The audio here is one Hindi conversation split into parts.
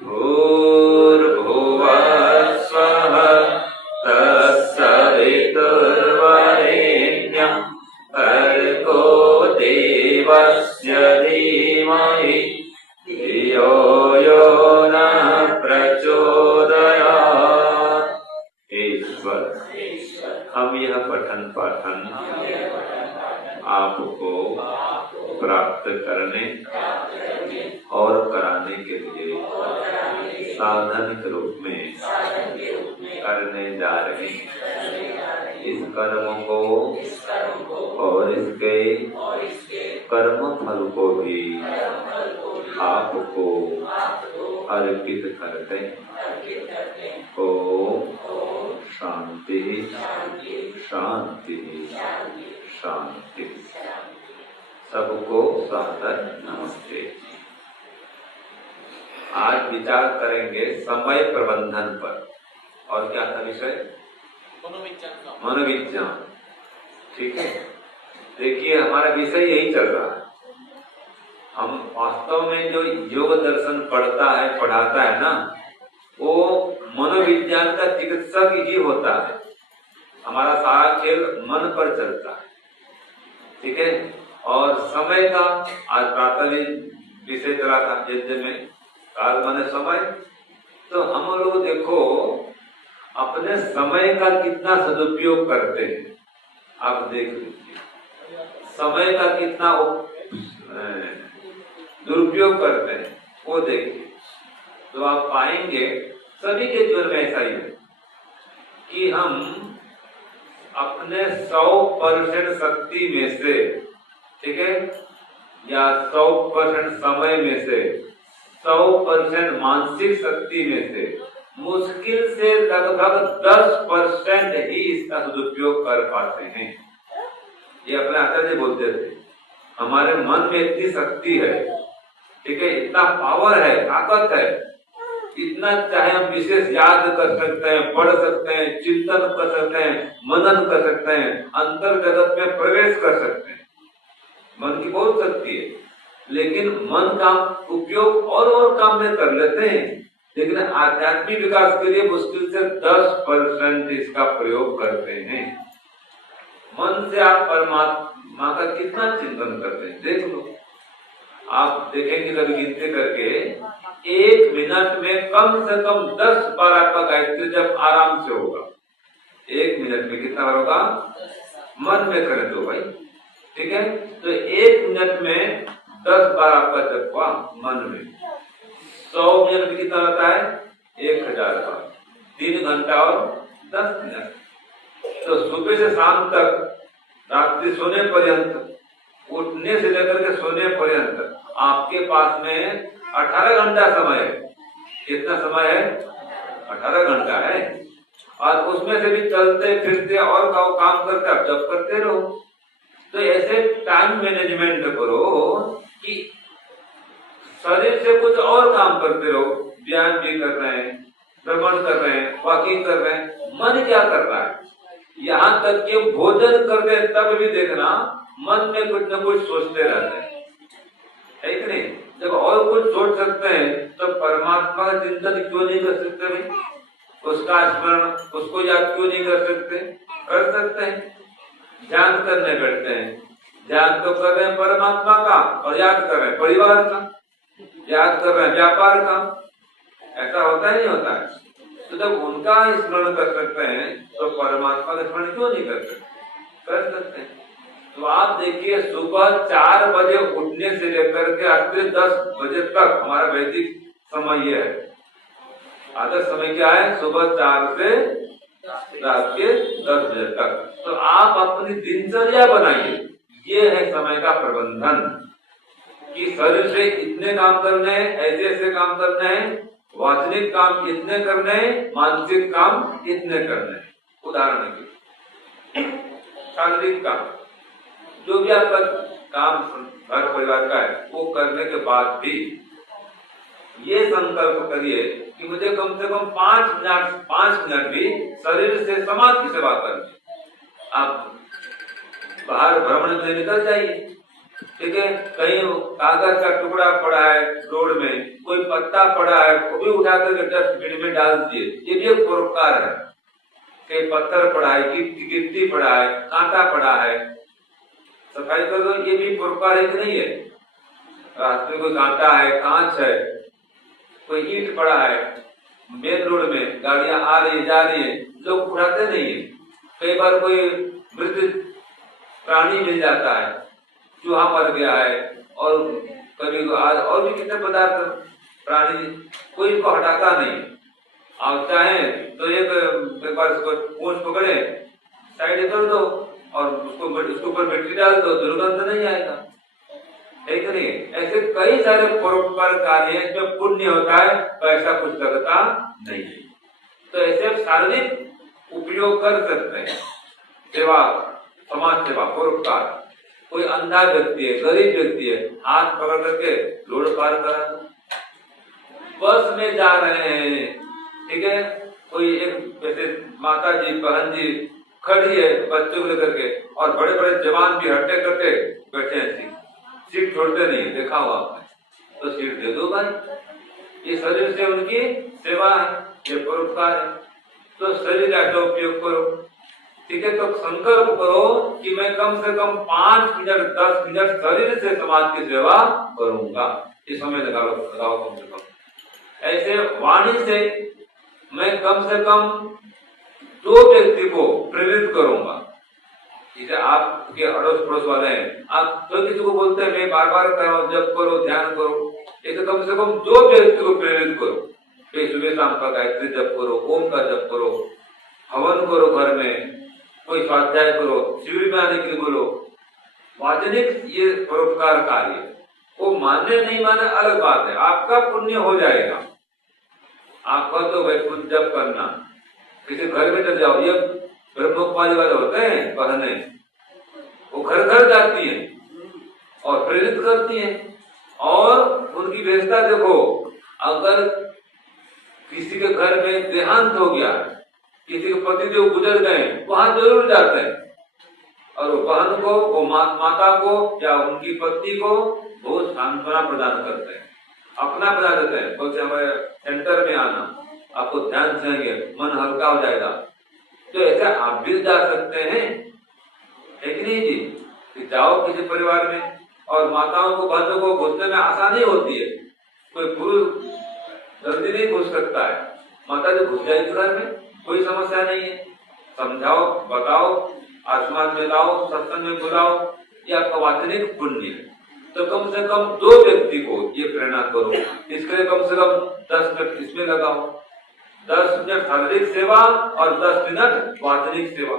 भूर्भुवस्वः तत्सवितुर्वरेण्यं भर्गो देवस्य धीमहि धियो यो नः प्रचोदयात्। ईश्वर, हम यह पठन पाठन आपको प्राप्त करने और कराने के लिए साधन के रूप में करने जा रहे हैं। इस कर्म को और इसके कर्म फल को भी आपको अर्पित करते हैं। ओम शांति शांति शांति। सबको सादर नमस्ते। आज विचार करेंगे समय प्रबंधन पर। और क्या था विषय? मनोविज्ञान। ठीक है, देखिए हमारा विषय यही चल रहा है। हम वास्तव में जो योग दर्शन पढ़ाता है ना, वो मनोविज्ञान का चिकित्सक ही होता है। हमारा सारा खेल मन पर चलता है। ठीक है, और समय का आज प्रातः विषय चला था यज्ञ में, काल माने समय। तो हम लोग देखो अपने समय का कितना सदुपयोग करते हैं। आप देख लीजिए समय का कितना दुरुपयोग करते हैं, वो देखिए तो आप पाएंगे सभी के जीवन में ऐसा ही है कि हम अपने 100% शक्ति में से, ठीक है, या 100% समय में से 100% मानसिक शक्ति में से मुश्किल से लगभग 10% ही इसका सदुपयोग कर पाते हैं। ये अपने आचार्य बोलते थे, हमारे मन में इतनी शक्ति है, ठीक है, इतना पावर है, ताकत है, इतना चाहे हम विशेष याद कर सकते हैं, पढ़ सकते हैं, चिंतन कर सकते हैं, मनन कर सकते हैं, अंतर जगत में प्रवेश कर सकते हैं। मन की बहुत शक्ति है, लेकिन मन का उपयोग और काम में कर लेते हैं, लेकिन आध्यात्मिक विकास के लिए मुश्किल से 10% इसका प्रयोग करते हैं। मन से आप परमात्मा का कितना चिंतन करते हैं देख लो। आप देखेंगे कभी गिनते करके 1 मिनट में कम से कम 10 बार आपका गायत्री जब आराम से होगा। 1 मिनट में कितना बार होगा? मन में करें तो भाई, ठीक है, तो 1 मिनट में 10 बार आपका जप हुआ मन में। 100 मिनट में कितना होता है? 1000 बार। 3 घंटा और 10 मिनट। तो सुबह से शाम तक, रात्रि सोने पर्यंत, उठने से लेकर के सोने पर्यंत आपके पास में 18 घंटा समय है। कितना समय है? 18 घंटा है। और उसमें से भी चलते फिरते और काम करते आप जब करते रहो। तो ऐसे टाइम मैनेजमेंट करो कि शरीर से कुछ और काम करते रहो। व्यायाम भी कर रहे हैं, भ्रमण कर रहे हैं, वॉकिंग कर रहे हैं, मन क्या कर रहा है? यहाँ तक कि भोजन करते हैं तब भी देखना मन में कुछ न कुछ सोचते रहते हैं, है कि नहीं? जब और कुछ सोच सकते हैं तो परमात्मा का चिंतन क्यों नहीं कर सकते भाई? उसका स्मरण, उसको याद क्यों नहीं कर सकते? कर सकते हैं। ध्यान करने बैठते हैं, ध्यान तो कर रहे हैं परमात्मा का और याद कर रहे हैं परिवार का, याद कर रहे हैं व्यापार का। ऐसा होता है नहीं होता है? तो जब उनका स्मरण कर सकते हैं तो परमात्मा का स्मरण क्यों नहीं कर सकते? कर सकते हैं। तो आप देखिए सुबह 4 बजे उठने से लेकर के रात्रि 10 बजे तक हमारा वैदिक समय ये है। आदर्श समय क्या है? सुबह 4 से रात के 10 बजे तक। तो आप अपनी दिनचर्या बनाइए। ये है समय का प्रबंधन कि शरीर से इतने काम करने हैं, ऐसे काम करने हैं, वाचनिक काम इतने करने हैं, मानसिक काम इतने करने हैं। उदाहरण के शारीरिक काम, जो भी आपका काम घर परिवार का है, वो करने के बाद भी ये संकल्प करिए कि मुझे कम से कम 5 मिनट भी शरीर से समाज की सेवा करनी। आप बाहर भ्रमण में निकल जाइए, ठीक है, कहीं कागज का टुकड़ा पड़ा है रोड में, कोई कांटा पड़ा है वो भी उठा करके डस्टबिन में डाल दिए, ये भी एक परोपकार है। कि पत्थर पड़ा है, गिट्टी पड़ा है, कांटा पड़ा है, सफाई कर दो, ये भी परोपकार है कि नहीं है। रास्ते में कोई कांटा है, कांच है, कोई ईंट पड़ा है, मेन रोड में गाड़ियां आ रही जा रही है, लोग उठाते नहीं है। कई बार कोई मृत प्राणी मिल जाता है, चूहा मर गया है, और कभी और भी कितने पदार्थ प्राणी, कोई इनको हटाता नहीं। आप चाहे तो एक बार उसको पूंछ पकड़े, साइड कर दो और उसके ऊपर मिट्टी डाल दो, दुर्गंध नहीं आएगा, है कि नहीं। ऐसे कई सारे परोपकार कार्य हैं जो पुण्य होता है, पैसा कुछ लगता नहीं है। तो ऐसे शारीरिक उपयोग कर सकते हैं, सेवा, समाज सेवा, परोपकार। कोई अंधा व्यक्ति है, गरीब व्यक्ति है, हाथ पकड़ करके रोड पार करा दो। बस में जा रहे हैं, ठीक है, कोई एक जैसे माता जी, बहन जी खड़ी है बच्चों को लेकर के, और बड़े बड़े जवान भी हट्टे कट्टे बैठे हैं, सीट छोड़ते नहीं, देखा हुआ आपने, तो सीट दे दो भाई। ये शरीर से उनकी सेवा है, ये परोपकार है। तो शरीर का उपयोग करो, ठीक है। तो संकल्प करो कि मैं कम से कम 5 मिनट 10 मिनट शरीर से समाज की सेवा करूंगा, इस समय लगाओ कम से कम। ऐसे वाणी से मैं कम से कम 2 व्यक्ति को प्रेरित करूंगा। जैसे आपके अड़ोस पड़ोस वाले हैं, आप तो किसी को बोलते हैं मैं बार बार करो, जप करो, ध्यान करो, ऐसे कम से कम 2 व्यक्ति को प्रेरित करो। सुबह शाम का गायत्री जप करो, ओम का जप करो, हवन करो, घर में कोई स्वाध्याय करो, शिविर में आने के लिए बोलो। वाचनिक ये परोपकार कार्य, वो मानने नहीं माने अलग बात है, आपका पुण्य हो जाएगा। आप कह दो भाई कुछ जप करना, किसी घर में चल जाओ, ये ब्रह्मोपाधि वाले होते हैं बहने, वो घर घर जाती हैं और प्रेरित करती हैं, और उनकी व्यवस्था देखो, अगर किसी के घर में देहांत हो गया, किसी के पति जो गुजर गए, वहां जरूर जाते हैं, और बहन को, वो माता को या उनकी पत्नी को बहुत सांत्वना प्रदान करते हैं, अपना बना देते हैं, बोलते हमारे सेंटर में आना, आपको ध्यान देंगे, मन हल्का हो जाएगा। तो ऐसा आप भी जा सकते हैं, है कि नहीं जी, कि जाओ किसी परिवार में, और माताओं को, बहनों को घुसने में आसानी होती है, कोई पुरुष जल्दी नहीं घुस सकता है, माता जी घुस जाएगी घर में, कोई समस्या नहीं है। समझाओ, बताओ, आसमान में लाओ, सत्संग में बुलाओ, ये आपका वाचनिक पुण्य है। तो कम से कम 2 व्यक्ति को ये प्रेरणा करो, इसके लिए कम से कम 10 मिनट इसमें लगाओ, 10 मिनट शारीरिक सेवा और 10 मिनट वाचनिक सेवा,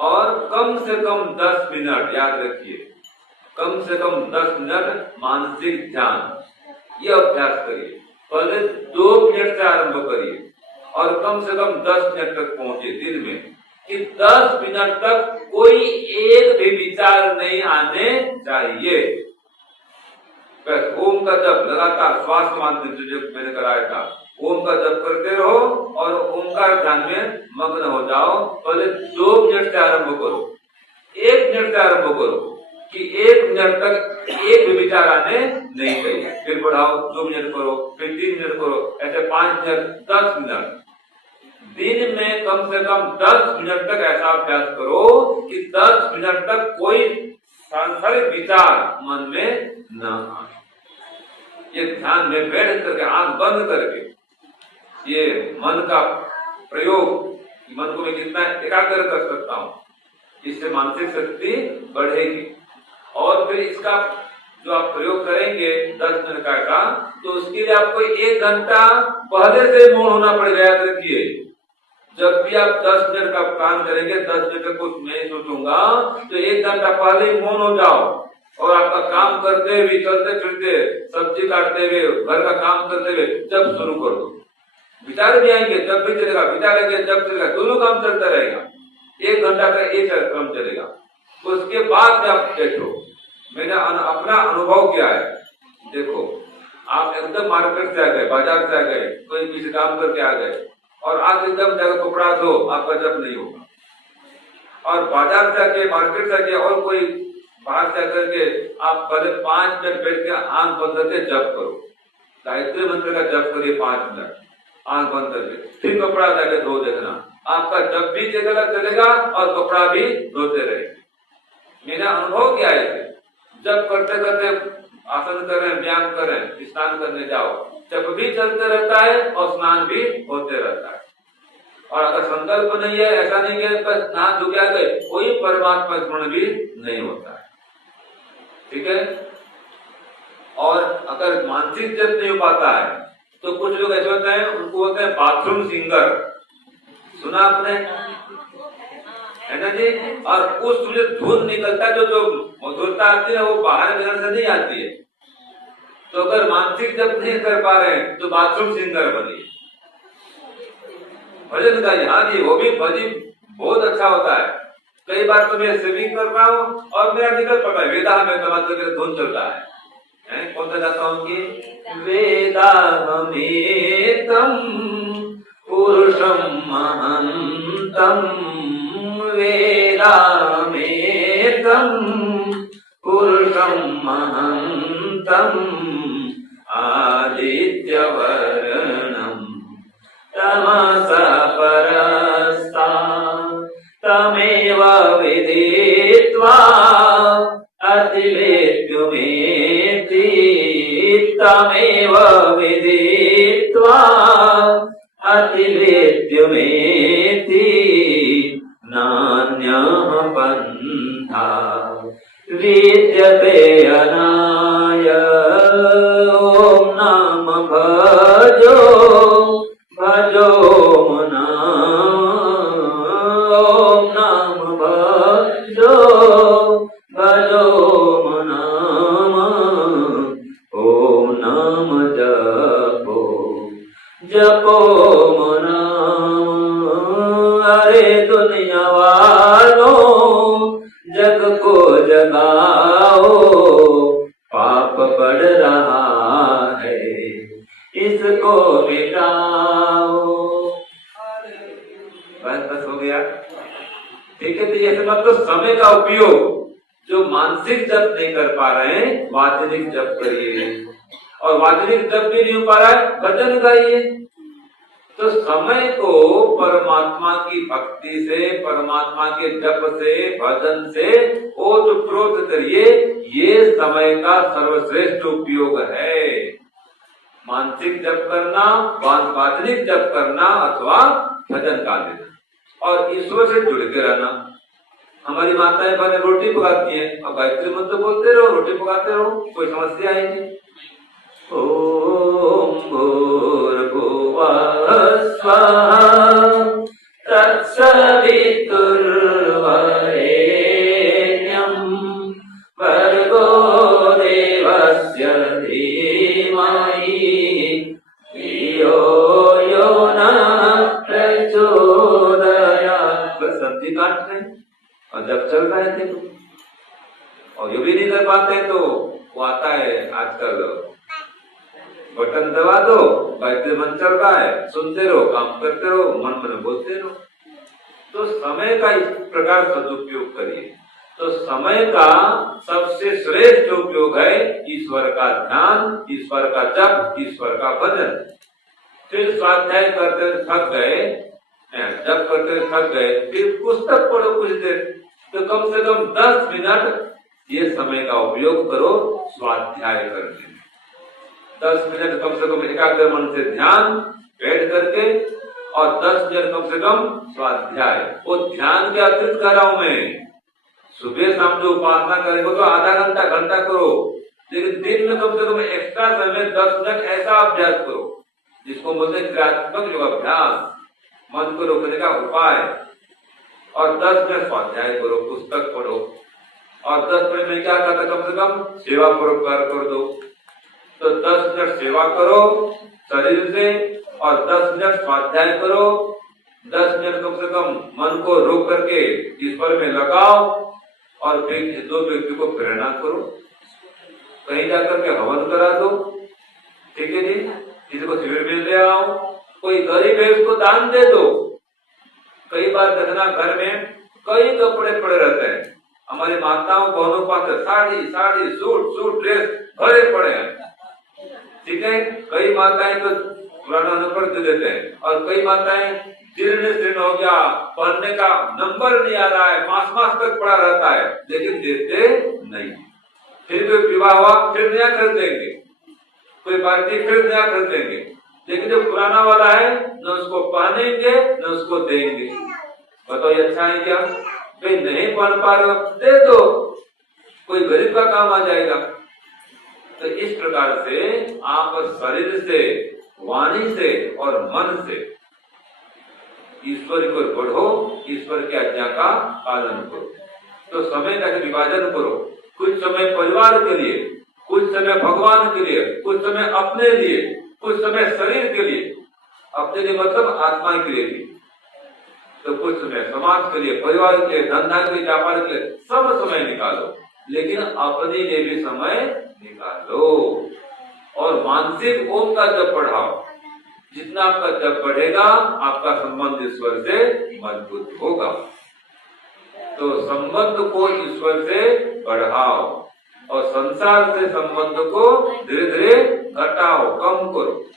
और कम से कम 10 मिनट, याद रखिए, कम से कम 10 मिनट मानसिक ध्यान, ये अभ्यास करिए। पहले 2 मिनट से आरंभ करिए, और कम से कम 10 मिनट तक पहुंचे दिन में, कि 10 मिनट तक कोई एक भी विचार नहीं आने चाहिए। बस ओम का जप लगातार श्वास माध्यम से, जो मैंने कराया था, ओम का जप करते रहो और ओमकार ध्यान में मग्न हो जाओ। पहले 2 मिनट से आरंभ करो, 1 मिनट से आरंभ करो, कि 1 मिनट तक एक भी विचार आने नहीं चाहिए, फिर बढ़ाओ 2 मिनट करो, फिर 3 मिनट करो, ऐसे 5 मिनट, 10 मिनट, दिन में कम से कम 10 मिनट तक ऐसा अभ्यास करो कि 10 मिनट तक कोई सांसारिक विचार मन में न आए। ये ध्यान में बैठ करके, आंख बंद करके, ये मन का प्रयोग, मन को मैं कितना एकाग्र कर सकता हूँ, इससे मानसिक शक्ति बढ़ेगी। और फिर इसका जो आप प्रयोग करेंगे 10 मिनट का, तो उसके लिए आपको 1 घंटा पहले से मौन होना पड़ेगा। याद रखिए, जब भी आप 10 मिनट का प्लान करेंगे, 10 मिनट का कुछ मैं सोचूंगा, तो 1 घंटा पहले ही मौन हो जाओ, और आपका काम करते हुए, चलते फिरते, सब्जी काटते हुए, घर का काम करते हुए जब शुरू कर दो। विचार भी आएंगे, जब भी चलेगा, विचार आएंगे, जब चलेगा, दोनों काम चलता रहेगा, 1 घंटा का एक क्रम चलेगा। उसके बाद में आप बैठो। मैंने अपना अनुभव किया है, देखो, आप एकदम मार्केट से आ गए, बाजार से आ गए, कोई किसी काम करके आ गए, और आप एकदम जाकर कपड़ा धो, आपका जप नहीं होगा। और बाजार से आके, मार्केट से आके, और कोई बाहर से आकर के आप पहले 5 मिनट बैठ के आंख बंद करके जप करो, गायत्री मंत्र का जप करिए 5 मिनट, आंख बंद करके, फिर कपड़ा जाके धो देखना, आपका जप भी जगह चलेगा और कपड़ा भी धोते रहेंगे। मेरा अनुभव क्या है, जब करते करते आसन करें, व्यायाम करें, स्नान करने जाओ, जप भी चलते रहता है और स्नान भी होते रहता है। और अगर संकल्प नहीं है, ऐसा नहीं है बस स्नान धो गए, कोई परमात्मा स्मरण भी नहीं होता है। ठीक है। और अगर मानसिक जप नहीं हो पाता है तो कुछ लोग ऐसे होते हैं, उनको बोलते हैं बाथरूम सिंगर, सुना आपने, है ना जी। और उस जो धुन निकलता है, जो मधुरता आती है, वो बाहर घर से नहीं आती है। तो अगर मानसिक जप नहीं कर पा रहे हैं तो बाथरूम सिंगर बनिए, भजन गाइए। हाँ जी, वो भी भजन बहुत अच्छा होता है। कई बार तो मैं स्विमिंग कर रहा हूँ और मेरा निकल पड़ा है वेदा में मतलब धुन चल रहा है। कौन सा गाता हूँ कि वेदाहमेतम पुरुषम महंतम, वेदाहमेतम पुरुषम महंतम, आदित्यवर्णम तमसः परस्ता तमेव विदित्वा अतिवेद्युमेति, तमेव विदित्वा अतिवेद्युमेति, नान्यः पन्था विद्यते अनाय। ॐ नमः भजो भजो मना, ॐ नमः भजो भजो मना, ॐ नम जपो जपो मना। अरे दुनिया वालों, जग को जगाओ, पाप बढ़ रहा है, इसको मिटाओ। बस हो गया। ठीक है। तो ये मतलब समय का उपयोग, जो मानसिक जप नहीं कर पा रहे हैं वाचनिक जप करिए, और वाचनिक जप भी नहीं हो पा रहा है भजन गाइए। तो समय को परमात्मा की भक्ति से, परमात्मा के जप से, भजन से ओतप्रोत करिए। ये समय का सर्वश्रेष्ठ उपयोग है। मानसिक जप करना, वाचनिक जप करना अथवा भजन गा देना और ईश्वर से जुड़ के रहना। हमारी माताएं बहने रोटी पकाती हैं, अब गायत्री मंत्र बोलते रहो, रोटी पकाते रहो, कोई समस्या आएगी। ओम भूर्भुवः स्वः तत्सवितुर्वरेण्यं भर्गो देवस्य धीमहि धियो यो नः प्रचोदयात्। बस सब्जी काट रहे हैं और जब चल रहे थे तो, और ये भी नहीं कर पाते तो वो आता है आजकल, बटन दबा दो, गायत्री मंत्र चल रहा है, सुनते रहो, काम करते रहो, मन मन बोलते रहो। तो समय का इस प्रकार सदुपयोग करिए। तो समय का सबसे श्रेष्ठ उपयोग है ईश्वर का ध्यान, ईश्वर का जप, ईश्वर का भजन। फिर स्वाध्याय करते थक गए, जप करते थक गए, फिर पुस्तक पढ़ो कुछ देर, तो कम से कम 10 मिनट ये समय का उपयोग करो स्वाध्याय करने में। 10 मिनट कम से कम एकाग्र मन से ध्यान बैठ करके, और 10 मिनट कम से कम स्वाध्याय। वो ध्यान के अतिरिक्त कर रहा हूं मैं, सुबह शाम जो उपासना करेंगे तो आधा घंटा घंटा करो, लेकिन दिन में कम से कम एक्स्ट्रा समय 10 मिनट ऐसा अभ्यास करो जिसको बोलते हैं क्रियात्मक योगाभ्यास, मन को रोकने का उपाय। और 10 मिनट स्वाध्याय करो, पुस्तक पढ़ो, और 10 मिनट में क्या करता, कम से कम सेवा परोपकार कर दो। तो 10 मिनट सेवा करो शरीर से, और 10 मिनट स्वाध्याय करो। 10 मिनट कम से कम मन को रोक करके ईश्वर में लगाओ, और फिर 2 व्यक्ति को प्रेरणा करो, कहीं जाकर के हवन करा दो। ठीक है जी, किसी को शिविर में ले आओ, कोई गरीब है उसको दान दे दो। कई बार देखना घर में कई कपड़े पड़े रहते हैं, हमारी माताओं बहनों पास sari sari suit suit dress भरे पड़े हैं। ठीक है। कई माताएं तो पुराना नंबर दे देते हैं और कई माताएं जीर्ण शीर्ण हो गया, पढ़ने का नंबर नहीं आ रहा है, मास तक पड़ा रहता है, लेकिन देते नहीं। फिर कोई विवाह हुआ फिर नया खरीद देंगे, कोई पार्टी फिर नया खरीद देंगे, लेकिन जो पुराना वाला है न उसको पहनेंगे न उसको देंगे। बताओ ये अच्छा है क्या? भाई नहीं पहन पा रहे दे दो, कोई गरीब का काम आ जाएगा। तो इस प्रकार से आप शरीर से, वाणी से और मन से ईश्वर को बढ़ो, ईश्वर की आज्ञा का पालन करो। तो समय का विभाजन करो, कुछ समय परिवार के लिए, कुछ समय भगवान के लिए, कुछ समय अपने लिए, कुछ समय शरीर के लिए, अपने लिए मतलब आत्मा के लिए भी, तो कुछ समय समाज के लिए, परिवार के लिए, धंधा के लिए, व्यापार के लिए, सब समय निकालो, लेकिन अपने लिए भी समय निकालो। और मानसिक ओम का जप बढ़ाओ, जितना आपका जप बढ़ेगा आपका संबंध ईश्वर से मजबूत होगा। तो संबंध को ईश्वर से बढ़ाओ और संसार से संबंध को धीरे धीरे घटाओ, कम करो।